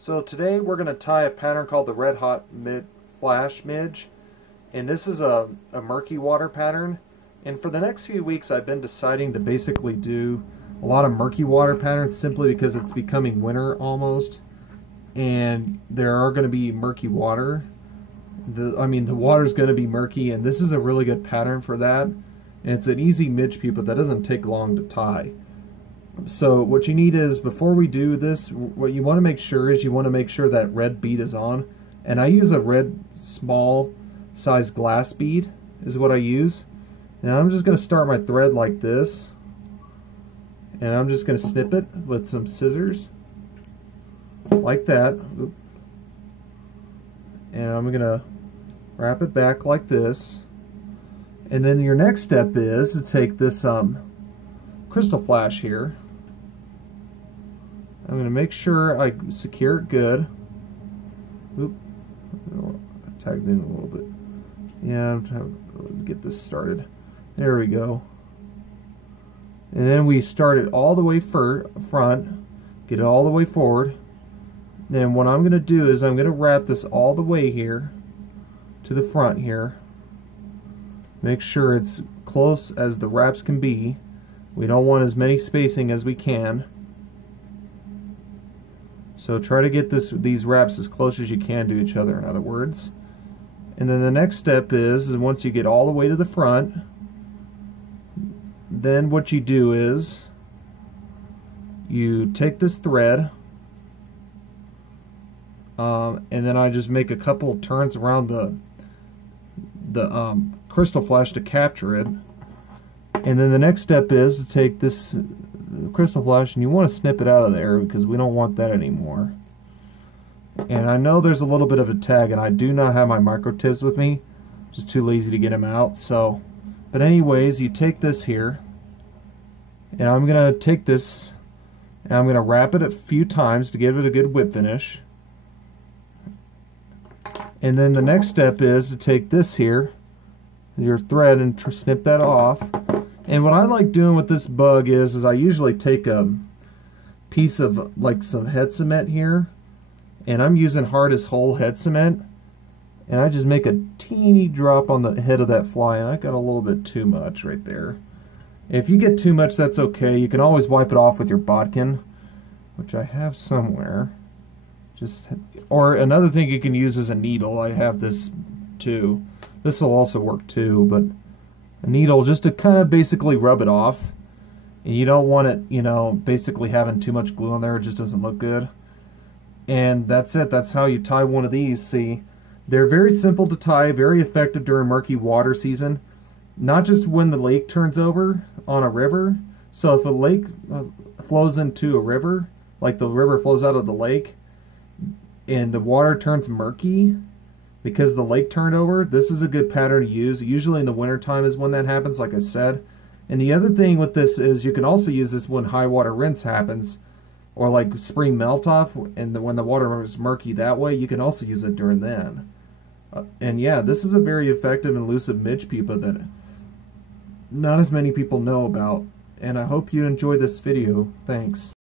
So today we're going to tie a pattern called the Red Hot Flash Midge, and this is a murky water pattern. And for the next few weeks I've been deciding to basically do a lot of murky water patterns simply because it's becoming winter almost, and there are going to be murky water. The water's going to be murky, and this is a really good pattern for that. And it's an easy midge pupa that doesn't take long to tie. So what you need is, before we do this, what you want to make sure is that red bead is on. And I use a red small size glass bead is what I use. And I'm just going to start my thread like this. And I'm just going to snip it with some scissors. Like that. And I'm going to wrap it back like this. And then your next step is to take this Krystal flash here. I'm going to make sure I secure it good. Oop, I tagged in a little bit. Yeah, I'm trying to get this started. There we go. And then we start it all the way front, get it all the way forward. Then what I'm going to do is I'm going to wrap this all the way here to the front here. Make sure it's close as the wraps can be. We don't want as many spacing as we can. So try to get these wraps as close as you can to each other, in other words. And then the next step is once you get all the way to the front, then what you do is you take this thread, and then I just make a couple of turns around the Krystal flash to capture it. And then the next step is to take this Krystal flash, and you want to snip it out of there because we don't want that anymore. And I know there's a little bit of a tag, and I do not have my micro tips with me, just too lazy to get them out. So, but anyways, you take this here, and I'm gonna take this and I'm gonna wrap it a few times to give it a good whip finish. And then the next step is to take this here, your thread, and snip that off. And what I like doing with this bug is I usually take a piece of like some head cement here, and I'm using hardest whole head cement, and I just make a teeny drop on the head of that fly, and I got a little bit too much right there. If you get too much, that's okay. You can always wipe it off with your bodkin, which I have somewhere. Or another thing you can use is a needle. I have this too. This will also work too, but a needle just to kind of basically rub it off. And you don't want it, you know, basically having too much glue on there. It just doesn't look good. And that's it. That's how you tie one of these. See, they're very simple to tie, very effective during murky water season. Not just when the lake turns over on a river. So if a lake flows into a river, like the river flows out of the lake, and the water turns murky because the lake turned over, this is a good pattern to use. Usually in the winter time is when that happens, like I said. And the other thing with this is you can also use this when high water rinse happens, or like spring melt off, and when the water is murky that way, you can also use it during then. And yeah, this is a very effective and elusive midge pupa that not as many people know about. And I hope you enjoyed this video. Thanks.